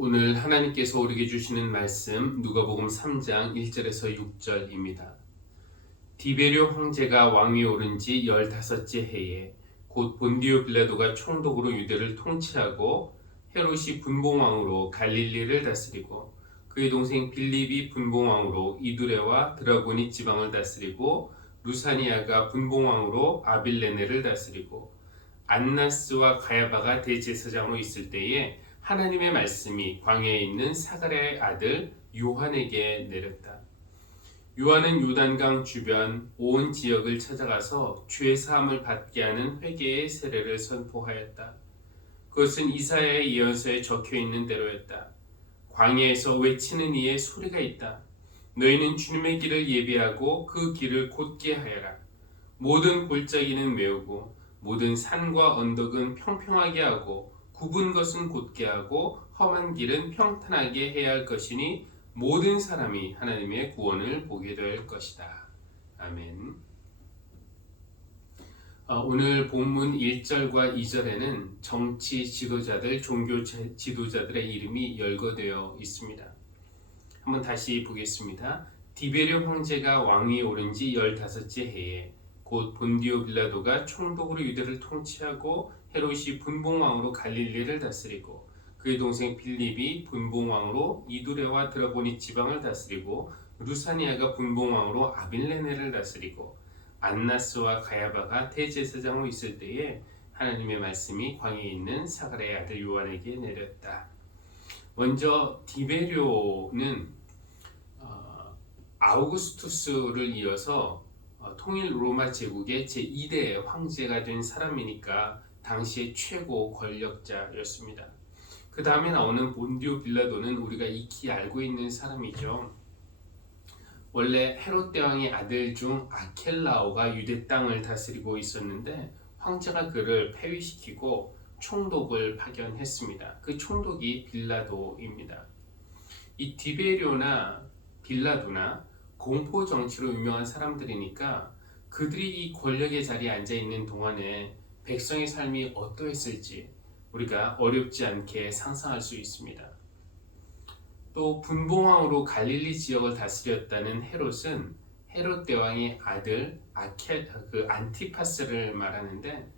오늘 하나님께서 우리에게 주시는 말씀 누가복음 3장 1절에서 6절입니다. 디베료 황제가 왕위에 오른 지 15째 해에 곧 본디오 빌라도가 총독으로 유대를 통치하고 헤롯이 분봉왕으로 갈릴리를 다스리고 그의 동생 빌립이 분봉왕으로 이두레와 드라고니 지방을 다스리고 루사니아가 분봉왕으로 아빌레네를 다스리고 안나스와 가야바가 대제사장으로 있을 때에 하나님의 말씀이 광야에 있는 사가랴의 아들 요한에게 내렸다. 요한은 요단강 주변 온 지역을 찾아가서 죄 사함을 받게 하는 회개의 세례를 선포하였다. 그것은 이사야의 예언서에 적혀 있는 대로였다. 광야에서 외치는 이의 소리가 있다. 너희는 주님의 길을 예비하고 그 길을 곧게 하여라. 모든 골짜기는 메우고 모든 산과 언덕은 평평하게 하고 굽은 것은 곧게 하고 험한 길은 평탄하게 해야 할 것이니 모든 사람이 하나님의 구원을 보게 될 것이다. 아멘. 오늘 본문 1절과 2절에는 정치 지도자들, 종교 지도자들의 이름이 열거되어 있습니다. 한번 다시 보겠습니다. 디베료 황제가 왕위에 오른 지 15째 해에 곧 본디오 빌라도가 총독으로 유대를 통치하고 헤롯이 분봉왕으로 갈릴리를 다스리고 그의 동생 빌립이 분봉왕으로 이두레와 드라고니 지방을 다스리고 루사니아가 분봉왕으로 아빌레네를 다스리고 안나스와 가야바가 대제사장으로 있을 때에 하나님의 말씀이 광야에 있는 사가랴의 아들 요한에게 내렸다. 먼저 디베료는 아우구스투스를 이어서 통일 로마 제국의 제2대 황제가 된 사람이니까 당시의 최고 권력자였습니다. 그 다음에 나오는 본디오 빌라도는 우리가 익히 알고 있는 사람이죠. 원래 헤롯 대왕의 아들 중 아켈라오가 유대 땅을 다스리고 있었는데 황제가 그를 폐위시키고 총독을 파견했습니다. 그 총독이 빌라도입니다. 이 디베료나 빌라도나 공포 정치로 유명한 사람들이니까 그들이 이 권력의 자리에 앉아 있는 동안에 백성의 삶이 어떠했을지 우리가 어렵지 않게 상상할 수 있습니다. 또 분봉왕으로 갈릴리 지역을 다스렸다는 헤롯은 헤롯 대왕의 아들 안티파스를 말하는데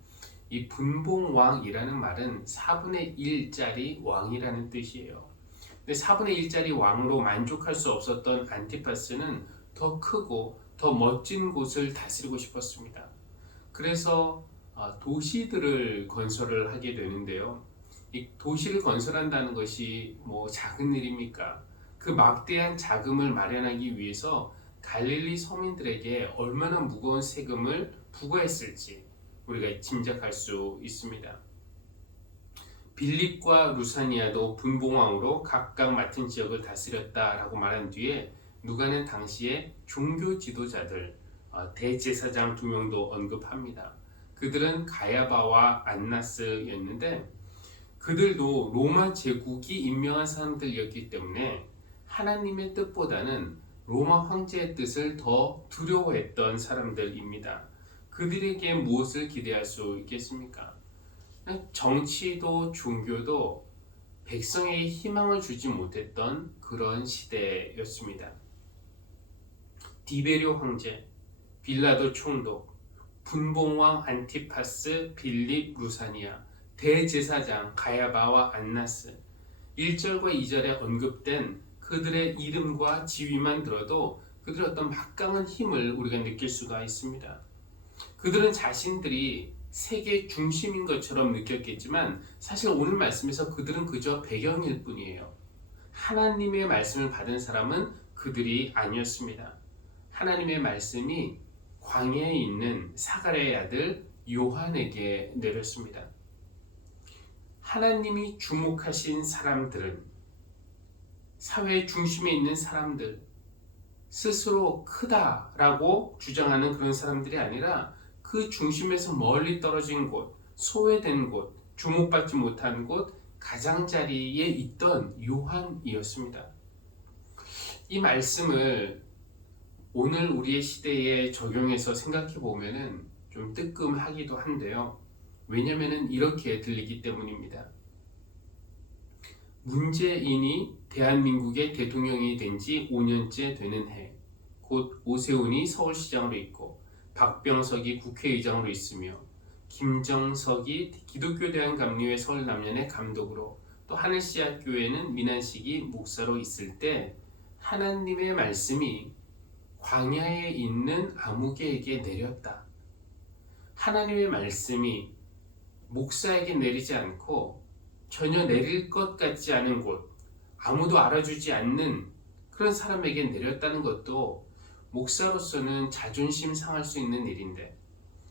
이 분봉왕이라는 말은 4분의 1짜리 왕이라는 뜻이에요. 근데 4분의 1짜리 왕으로 만족할 수 없었던 안티파스는 더 크고 더 멋진 곳을 다스리고 싶었습니다. 그래서 도시들을 건설을 하게 되는데요. 이 도시를 건설한다는 것이 작은 일입니까? 그 막대한 자금을 마련하기 위해서 갈릴리 서민들에게 얼마나 무거운 세금을 부과했을지 우리가 짐작할 수 있습니다. 빌립과 루사니아도 분봉왕으로 각각 맡은 지역을 다스렸다라고 말한 뒤에 누가는 당시의 종교 지도자들 대제사장 2명도 언급합니다. 그들은 가야바와 안나스였는데 그들도 로마 제국이 임명한 사람들이었기 때문에 하나님의 뜻보다는 로마 황제의 뜻을 더 두려워했던 사람들입니다. 그들에게 무엇을 기대할 수 있겠습니까? 정치도 종교도 백성에게 희망을 주지 못했던 그런 시대였습니다. 디베료 황제, 빌라도 총독, 분봉왕 안티파스, 빌립, 루사니아, 대제사장 가야바와 안나스 1절과 2절에 언급된 그들의 이름과 지위만 들어도 그들의 어떤 막강한 힘을 우리가 느낄 수가 있습니다. 그들은 자신들이 세계 중심인 것처럼 느꼈겠지만 사실 오늘 말씀에서 그들은 그저 배경일 뿐이에요. 하나님의 말씀을 받은 사람은 그들이 아니었습니다. 하나님의 말씀이 광야에 있는 사가랴의 아들 요한에게 내렸습니다. 하나님이 주목하신 사람들은 사회의 중심에 있는 사람들, 스스로 크다라고 주장하는 그런 사람들이 아니라 그 중심에서 멀리 떨어진 곳, 소외된 곳, 주목받지 못한 곳, 가장자리에 있던 요한이었습니다. 이 말씀을 오늘 우리의 시대에 적용해서 생각해 보면은 좀 뜨끔하기도 한데요. 왜냐면은 이렇게 들리기 때문입니다. 문재인이 대한민국의 대통령이 된 지 5년째 되는 해, 곧 오세훈이 서울시장으로 있고 박병석이 국회의장으로 있으며 김정석이 기독교대한감리회 서울남연의 감독으로 또 하늘씨앗교회는 민한식이 목사로 있을 때 하나님의 말씀이 광야에 있는 아무개에게 내렸다. 하나님의 말씀이 목사에게 내리지 않고 전혀 내릴 것 같지 않은 곳, 아무도 알아주지 않는 그런 사람에게 내렸다는 것도 목사로서는 자존심 상할 수 있는 일인데,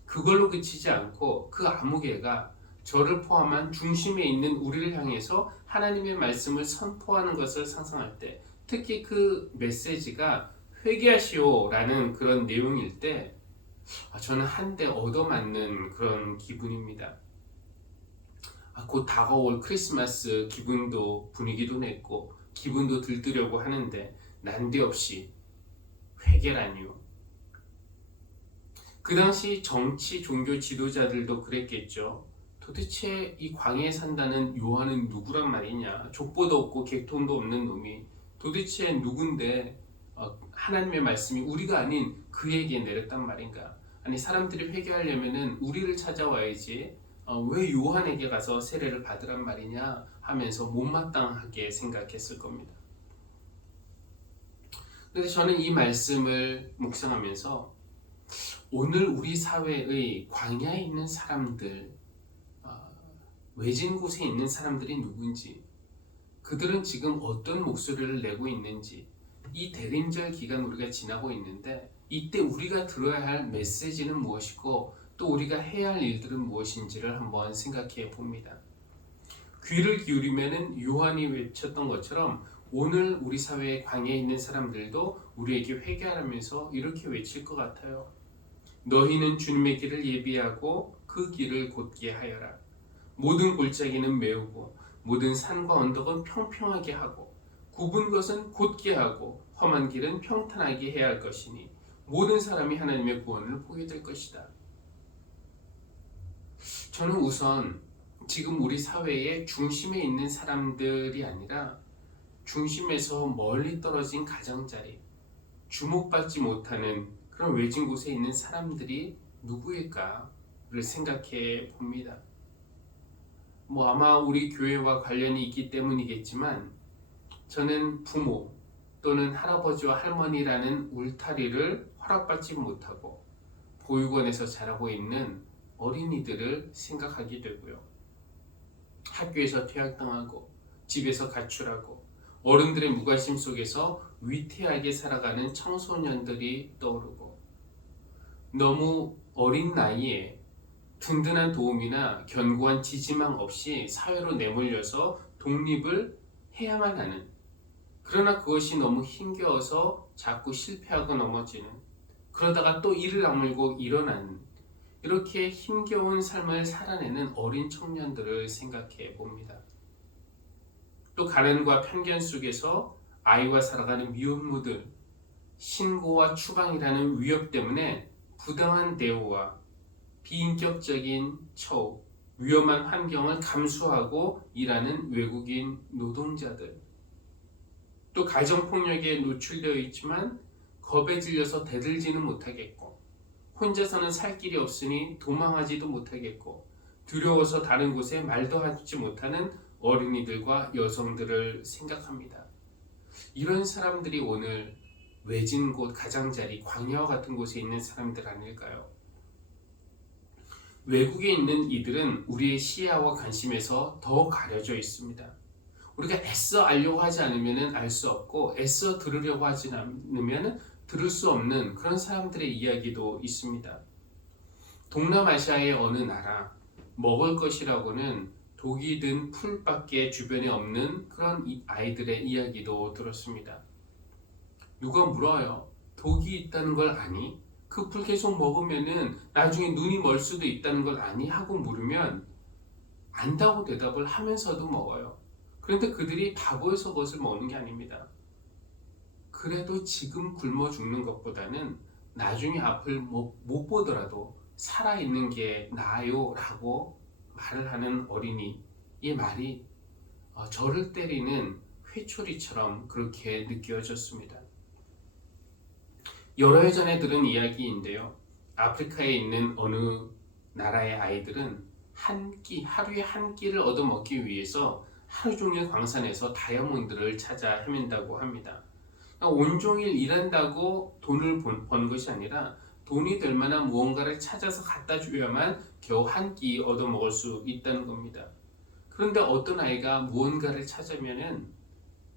그걸로 그치지 않고 그 아무개가 저를 포함한 중심에 있는 우리를 향해서 하나님의 말씀을 선포하는 것을 상상할 때, 특히 그 메시지가 회개하시오라는 그런 내용일 때 저는 한 대 얻어맞는 그런 기분입니다. 곧 다가올 크리스마스 기분도 분위기도 냈고 기분도 들뜨려고 하는데 난데없이 회개라니요. 그 당시 정치 종교 지도자들도 그랬겠죠. 도대체 이 광야에 산다는 요한은 누구란 말이냐, 족보도 없고 객통도 없는 놈이 도대체 누군데 하나님의 말씀이 우리가 아닌 그에게 내렸단 말인가. 아니 사람들이 회개하려면은 우리를 찾아와야지 왜 요한에게 가서 세례를 받으란 말이냐 하면서 못마땅하게 생각했을 겁니다. 그래서 저는 이 말씀을 묵상하면서 오늘 우리 사회의 광야에 있는 사람들, 외진 곳에 있는 사람들이 누군지, 그들은 지금 어떤 목소리를 내고 있는지, 이 대림절 기간 우리가 지나고 있는데 이때 우리가 들어야 할 메시지는 무엇이고 또 우리가 해야 할 일들은 무엇인지를 한번 생각해 봅니다. 귀를 기울이면 요한이 외쳤던 것처럼 오늘 우리 사회의 광야에 있는 사람들도 우리에게 회개하면서 이렇게 외칠 것 같아요. 너희는 주님의 길을 예비하고 그 길을 곧게 하여라. 모든 골짜기는 메우고 모든 산과 언덕은 평평하게 하고 굽은 것은 곧게 하고 험한 길은 평탄하게 해야 할 것이니 모든 사람이 하나님의 구원을 보게 될 것이다. 저는 우선 지금 우리 사회의 중심에 있는 사람들이 아니라 중심에서 멀리 떨어진 가장자리, 주목받지 못하는 그런 외진 곳에 있는 사람들이 누구일까를 생각해 봅니다. 아마 우리 교회와 관련이 있기 때문이겠지만 저는 부모 또는 할아버지와 할머니라는 울타리를 허락받지 못하고 보육원에서 자라고 있는 어린이들을 생각하게 되고요. 학교에서 퇴학당하고 집에서 가출하고 어른들의 무관심 속에서 위태하게 살아가는 청소년들이 떠오르고 너무 어린 나이에 든든한 도움이나 견고한 지지망 없이 사회로 내몰려서 독립을 해야만 하는, 그러나 그것이 너무 힘겨워서 자꾸 실패하고 넘어지는, 그러다가 또 이를 악물고 일어나는, 이렇게 힘겨운 삶을 살아내는 어린 청년들을 생각해 봅니다. 또 가난과 편견 속에서 아이와 살아가는 미혼모들, 신고와 추방이라는 위협 때문에 부당한 대우와 비인격적인 처우, 위험한 환경을 감수하고 일하는 외국인 노동자들, 또 가정폭력에 노출되어 있지만 겁에 질려서 대들지는 못하겠고 혼자서는 살 길이 없으니 도망하지도 못하겠고 두려워서 다른 곳에 말도 하지 못하는 어린이들과 여성들을 생각합니다. 이런 사람들이 오늘 외진 곳, 가장자리, 광야와 같은 곳에 있는 사람들 아닐까요? 외국에 있는 이들은 우리의 시야와 관심에서 더 가려져 있습니다. 우리가 애써 알려고 하지 않으면 알 수 없고 애써 들으려고 하지 않으면 들을 수 없는 그런 사람들의 이야기도 있습니다. 동남아시아의 어느 나라, 먹을 것이라고는 독이 든 풀밖에 주변에 없는 그런 아이들의 이야기도 들었습니다. 누가 물어요. 독이 있다는 걸 아니? 그 풀 계속 먹으면은 나중에 눈이 멀 수도 있다는 걸 아니? 하고 물으면 안다고 대답을 하면서도 먹어요. 그런데 그들이 바보여서 그것을 먹는 게 아닙니다. 그래도 지금 굶어 죽는 것보다는 나중에 앞을 못 보더라도 살아있는 게 나아요 라고 말을 하는 어린이, 이 말이 저를 때리는 회초리처럼 그렇게 느껴졌습니다. 여러 해 전에 들은 이야기인데요. 아프리카에 있는 어느 나라의 아이들은 하루에 한 끼를 얻어먹기 위해서 하루 종일 광산에서 다이아몬드를 찾아 헤맨다고 합니다. 온종일 일한다고 돈을 번 것이 아니라 돈이 될 만한 무언가를 찾아서 갖다 줘야만 겨우 한 끼 얻어먹을 수 있다는 겁니다. 그런데 어떤 아이가 무언가를 찾으면은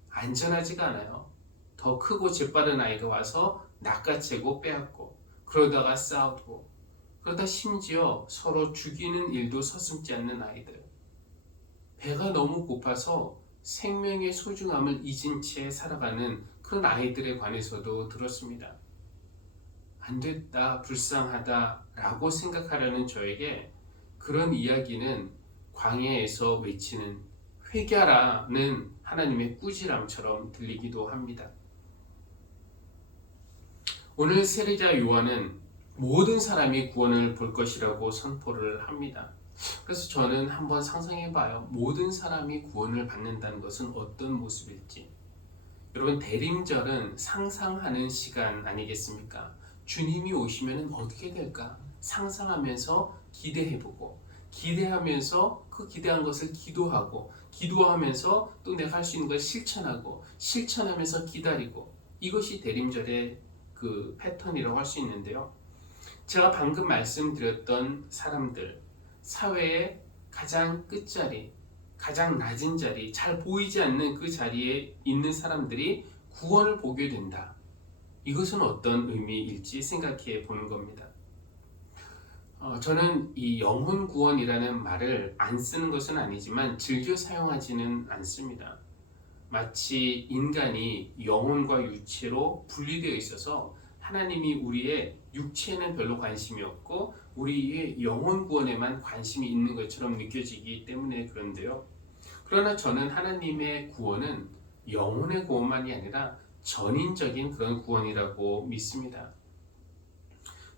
안전하지가 않아요. 더 크고 재빠른 아이가 와서 낚아채고 빼앗고 그러다가 싸우고 그러다 심지어 서로 죽이는 일도 서슴지 않는 아이들. 배가 너무 고파서 생명의 소중함을 잊은 채 살아가는 그런 아이들에 관해서도 들었습니다. 안 됐다, 불쌍하다 라고 생각하려는 저에게 그런 이야기는 광야에서 외치는 회개하라는 하나님의 꾸지람처럼 들리기도 합니다. 오늘 세례자 요한은 모든 사람이 구원을 볼 것이라고 선포를 합니다. 그래서 저는 한번 상상해봐요. 모든 사람이 구원을 받는다는 것은 어떤 모습일지. 여러분, 대림절은 상상하는 시간 아니겠습니까? 주님이 오시면 어떻게 될까? 상상하면서 기대해보고, 기대하면서 그 기대한 것을 기도하고, 기도하면서 또 내가 할 수 있는 걸 실천하고, 실천하면서 기다리고, 이것이 대림절의 그 패턴이라고 할 수 있는데요. 제가 방금 말씀드렸던 사람들, 사회의 가장 끝자리, 가장 낮은 자리, 잘 보이지 않는 그 자리에 있는 사람들이 구원을 보게 된다. 이것은 어떤 의미일지 생각해 보는 겁니다. 저는 이 영혼 구원이라는 말을 안 쓰는 것은 아니지만 즐겨 사용하지는 않습니다. 마치 인간이 영혼과 육체로 분리되어 있어서 하나님이 우리의 육체에는 별로 관심이 없고 우리의 영혼 구원에만 관심이 있는 것처럼 느껴지기 때문에 그런데요. 그러나 저는 하나님의 구원은 영혼의 구원만이 아니라 전인적인 그런 구원이라고 믿습니다.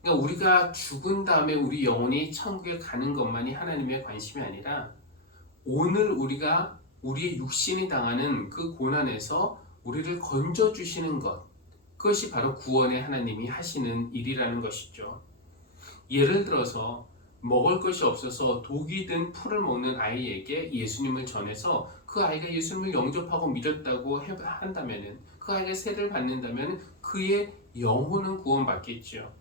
그러니까 우리가 죽은 다음에 우리 영혼이 천국에 가는 것만이 하나님의 관심이 아니라 오늘 우리가 우리의 육신이 당하는 그 고난에서 우리를 건져주시는 것, 그것이 바로 구원의 하나님이 하시는 일이라는 것이죠. 예를 들어서 먹을 것이 없어서 독이 든 풀을 먹는 아이에게 예수님을 전해서 그 아이가 예수님을 영접하고 믿었다고 한다면 그 아이가 세례를 받는다면 그의 영혼은 구원받겠죠.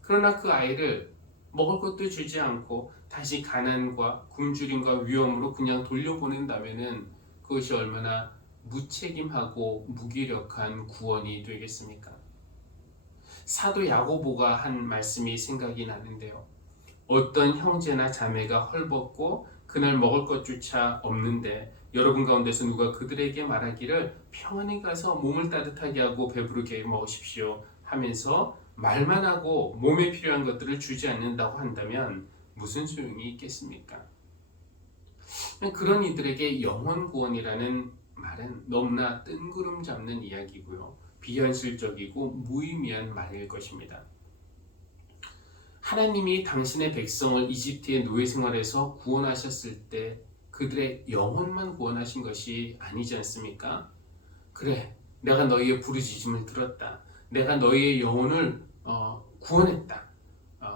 그러나 그 아이를 먹을 것도 주지 않고 다시 가난과 굶주림과 위험으로 그냥 돌려보낸다면 그것이 얼마나 무책임하고 무기력한 구원이 되겠습니까? 사도 야고보가 한 말씀이 생각이 나는데요. 어떤 형제나 자매가 헐벗고 그날 먹을 것조차 없는데 여러분 가운데서 누가 그들에게 말하기를 평안히 가서 몸을 따뜻하게 하고 배부르게 먹으십시오 하면서 말만 하고 몸에 필요한 것들을 주지 않는다고 한다면 무슨 소용이 있겠습니까? 그런 이들에게 영혼 구원이라는 말은 너무나 뜬구름 잡는 이야기고요. 비현실적이고 무의미한 말일 것입니다. 하나님이 당신의 백성을 이집트의 노예 생활에서 구원하셨을 때 그들의 영혼만 구원하신 것이 아니지 않습니까? 그래, 내가 너희의 부르짖음을 들었다. 내가 너희의 영혼을 구원했다.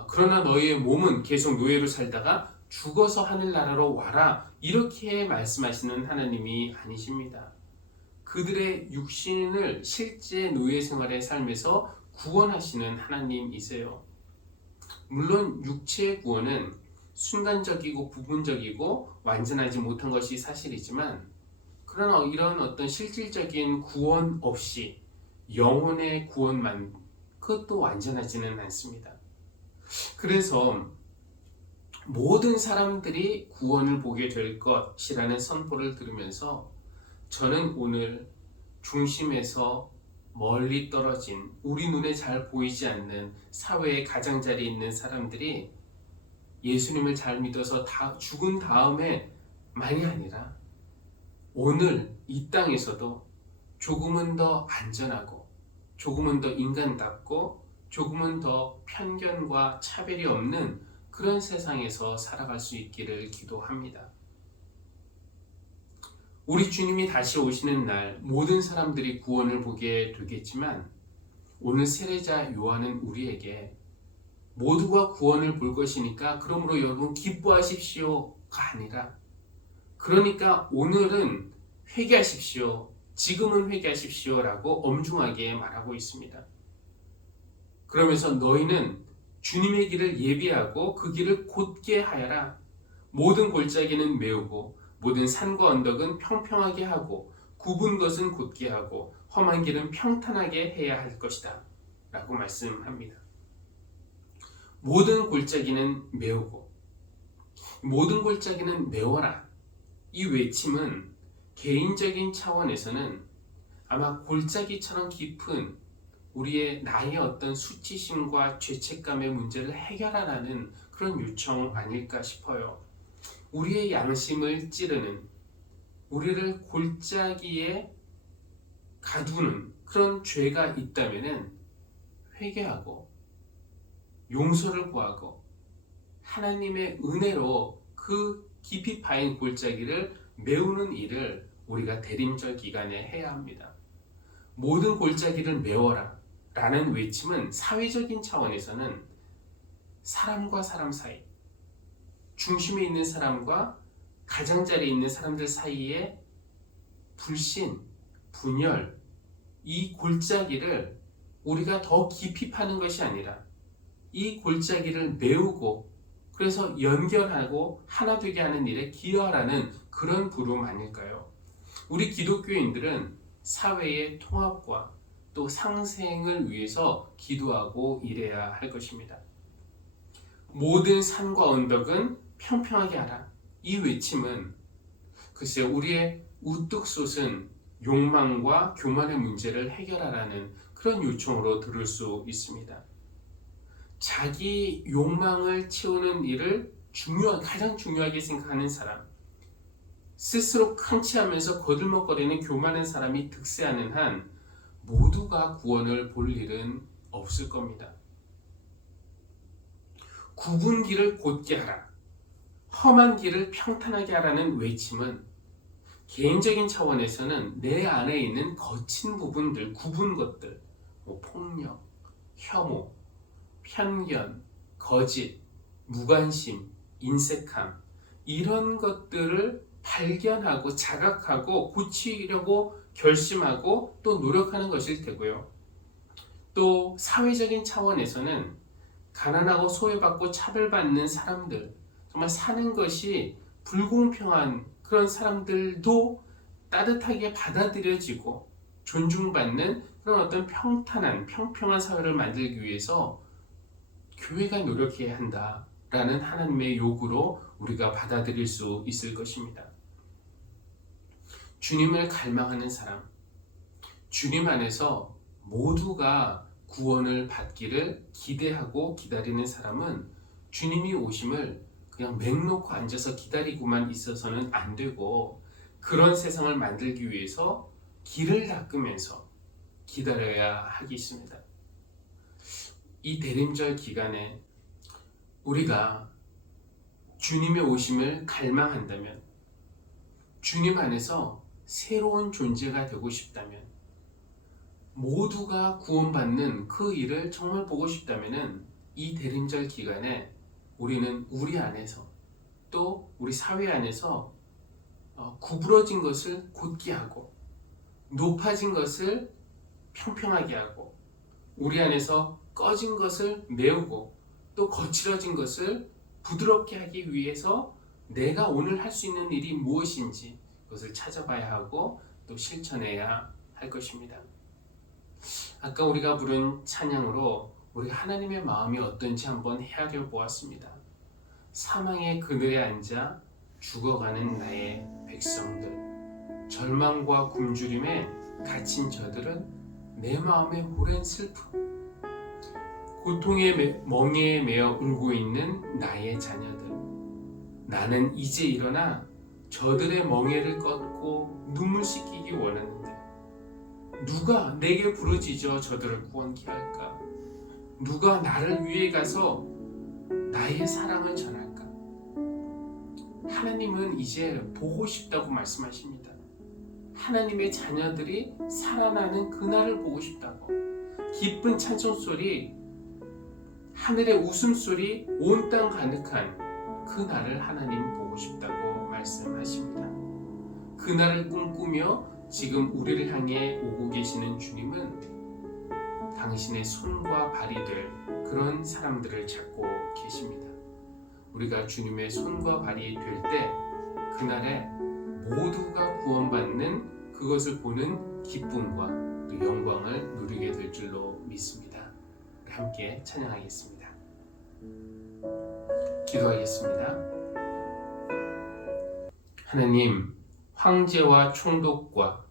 그러나 너희의 몸은 계속 노예로 살다가 죽어서 하늘나라로 와라. 이렇게 말씀하시는 하나님이 아니십니다. 그들의 육신을 실제 노예 생활의 삶에서 구원하시는 하나님이세요. 물론 육체의 구원은 순간적이고 부분적이고 완전하지 못한 것이 사실이지만 그러나 이런 어떤 실질적인 구원 없이 영혼의 구원만 그것도 완전하지는 않습니다. 그래서 모든 사람들이 구원을 보게 될 것이라는 선포를 들으면서 저는 오늘 중심에서 멀리 떨어진 우리 눈에 잘 보이지 않는 사회의 가장자리에 있는 사람들이 예수님을 잘 믿어서 다 죽은 다음에 만이 아니라 오늘 이 땅에서도 조금은 더 안전하고 조금은 더 인간답고 조금은 더 편견과 차별이 없는 그런 세상에서 살아갈 수 있기를 기도합니다. 우리 주님이 다시 오시는 날 모든 사람들이 구원을 보게 되겠지만 오늘 세례자 요한은 우리에게 모두가 구원을 볼 것이니까 그러므로 여러분 기뻐하십시오가 아니라 그러니까 오늘은 회개하십시오. 지금은 회개하십시오라고 엄중하게 말하고 있습니다. 그러면서 너희는 주님의 길을 예비하고 그 길을 곧게 하여라. 모든 골짜기는 메우고 모든 산과 언덕은 평평하게 하고 굽은 것은 곧게 하고 험한 길은 평탄하게 해야 할 것이다 라고 말씀합니다. 모든 골짜기는 메우고 모든 골짜기는 메워라. 이 외침은 개인적인 차원에서는 아마 골짜기처럼 깊은 우리의 나의 어떤 수치심과 죄책감의 문제를 해결하라는 그런 요청 아닐까 싶어요. 우리의 양심을 찌르는, 우리를 골짜기에 가두는 그런 죄가 있다면 회개하고 용서를 구하고 하나님의 은혜로 그 깊이 파인 골짜기를 메우는 일을 우리가 대림절 기간에 해야 합니다. 모든 골짜기를 메워라 라는 외침은 사회적인 차원에서는 사람과 사람 사이, 중심에 있는 사람과 가장자리에 있는 사람들 사이에 불신, 분열, 이 골짜기를 우리가 더 깊이 파는 것이 아니라 이 골짜기를 메우고 그래서 연결하고 하나 되게 하는 일에 기여하라는 그런 부름 아닐까요? 우리 기독교인들은 사회의 통합과 또 상생을 위해서 기도하고 일해야 할 것입니다. 모든 산과 언덕은 평평하게 하라. 이 외침은 글쎄 우리의 우뚝 솟은 욕망과 교만의 문제를 해결하라는 그런 요청으로 들을 수 있습니다. 자기 욕망을 채우는 일을 가장 중요하게 생각하는 사람, 스스로 캉치하면서 거들먹거리는 교만한 사람이 득세하는 한 모두가 구원을 볼 일은 없을 겁니다. 굽은 길을 곧게 하라, 험한 길을 평탄하게 하라는 외침은 개인적인 차원에서는 내 안에 있는 거친 부분들, 굽은 것들, 폭력, 혐오, 편견, 거짓, 무관심, 인색함 이런 것들을 발견하고 자각하고 고치려고 결심하고 또 노력하는 것일 테고요. 또 사회적인 차원에서는 가난하고 소외받고 차별받는 사람들, 정말 사는 것이 불공평한 그런 사람들도 따뜻하게 받아들여지고 존중받는 그런 어떤 평평한 사회를 만들기 위해서 교회가 노력해야 한다라는 하나님의 요구로 우리가 받아들일 수 있을 것입니다. 주님을 갈망하는 사람, 주님 안에서 모두가 구원을 받기를 기대하고 기다리는 사람은 주님이 오심을 그냥 맹놓고 앉아서 기다리고만 있어서는 안 되고 그런 세상을 만들기 위해서 길을 닦으면서 기다려야 하겠습니다. 이 대림절 기간에 우리가 주님의 오심을 갈망한다면, 주님 안에서 새로운 존재가 되고 싶다면, 모두가 구원받는 그 일을 정말 보고 싶다면 이 대림절 기간에 우리는 우리 안에서 또 우리 사회 안에서 구부러진 것을 곧게 하고 높아진 것을 평평하게 하고 우리 안에서 꺼진 것을 메우고 또 거칠어진 것을 부드럽게 하기 위해서 내가 오늘 할 수 있는 일이 무엇인지 그것을 찾아봐야 하고 또 실천해야 할 것입니다. 아까 우리가 부른 찬양으로 우리 하나님의 마음이 어떤지 한번 헤아려 보았습니다. 사망의 그늘에 앉아 죽어가는 나의 백성들, 절망과 굶주림에 갇힌 저들은 내 마음의 오랜 슬픔, 고통의 멍에에 매어 울고 있는 나의 자녀들, 나는 이제 일어나 저들의 멍에를 꺾고 눈물 씻기기 원하는데 누가 내게 부르짖어 저들을 구원케 할까? 누가 나를 위해 가서 나의 사랑을 전할까? 하나님은 이제 보고 싶다고 말씀하십니다. 하나님의 자녀들이 살아나는 그날을 보고 싶다고. 기쁜 찬송소리, 하늘의 웃음소리, 온 땅 가득한 그날을 하나님 보고 싶다고 말씀하십니다. 그날을 꿈꾸며 지금 우리를 향해 오고 계시는 주님은 당신의 손과 발이 될 그런 사람들을 찾고 계십니다. 우리가 주님의 손과 발이 될 때 그날에 모두가 구원받는 그것을 보는 기쁨과 또 영광을 누리게 될 줄로 믿습니다. 우리 함께 찬양하겠습니다. 기도하겠습니다. 하나님, 황제와 총독과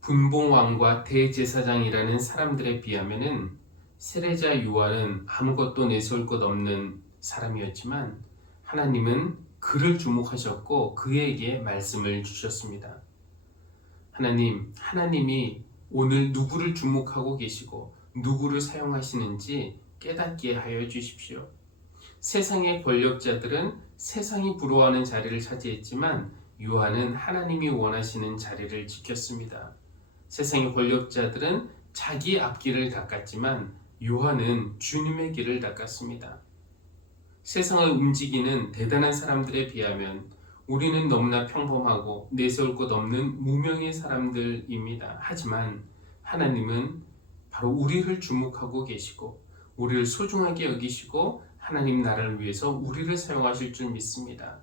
분봉왕과 대제사장이라는 사람들에 비하면은 세례자 요한은 아무것도 내세울 것 없는 사람이었지만 하나님은 그를 주목하셨고 그에게 말씀을 주셨습니다. 하나님이 오늘 누구를 주목하고 계시고 누구를 사용하시는지 깨닫게 하여 주십시오. 세상의 권력자들은 세상이 부러워하는 자리를 차지했지만 요한은 하나님이 원하시는 자리를 지켰습니다. 세상의 권력자들은 자기 앞길을 닦았지만 요한은 주님의 길을 닦았습니다. 세상을 움직이는 대단한 사람들에 비하면 우리는 너무나 평범하고 내세울 것 없는 무명의 사람들입니다. 하지만 하나님은 바로 우리를 주목하고 계시고 우리를 소중하게 여기시고 하나님 나라를 위해서 우리를 사용하실 줄 믿습니다.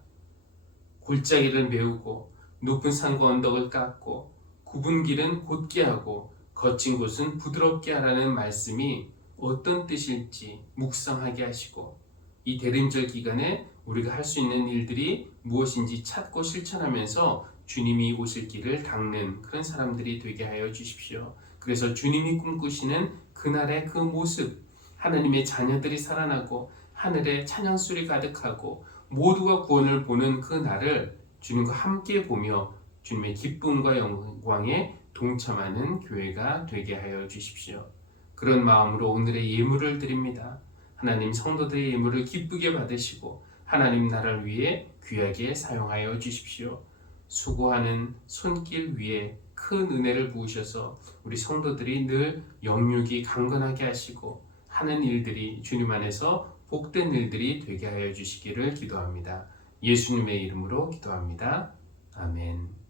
골짜기를 메우고 높은 산과 언덕을 깎고 굽은 길은 곧게 하고 거친 곳은 부드럽게 하라는 말씀이 어떤 뜻일지 묵상하게 하시고 이 대림절 기간에 우리가 할 수 있는 일들이 무엇인지 찾고 실천하면서 주님이 오실 길을 닦는 그런 사람들이 되게 하여 주십시오. 그래서 주님이 꿈꾸시는 그날의 그 모습, 하나님의 자녀들이 살아나고 하늘에 찬양소리 가득하고 모두가 구원을 보는 그 날을 주님과 함께 보며 주님의 기쁨과 영광에 동참하는 교회가 되게 하여 주십시오. 그런 마음으로 오늘의 예물을 드립니다. 하나님 성도들의 예물을 기쁘게 받으시고 하나님 나라를 위해 귀하게 사용하여 주십시오. 수고하는 손길 위에 큰 은혜를 부으셔서 우리 성도들이 늘 영육이 강건하게 하시고 하는 일들이 주님 안에서 복된 일들이 되게 하여 주시기를 기도합니다. 예수님의 이름으로 기도합니다. 아멘.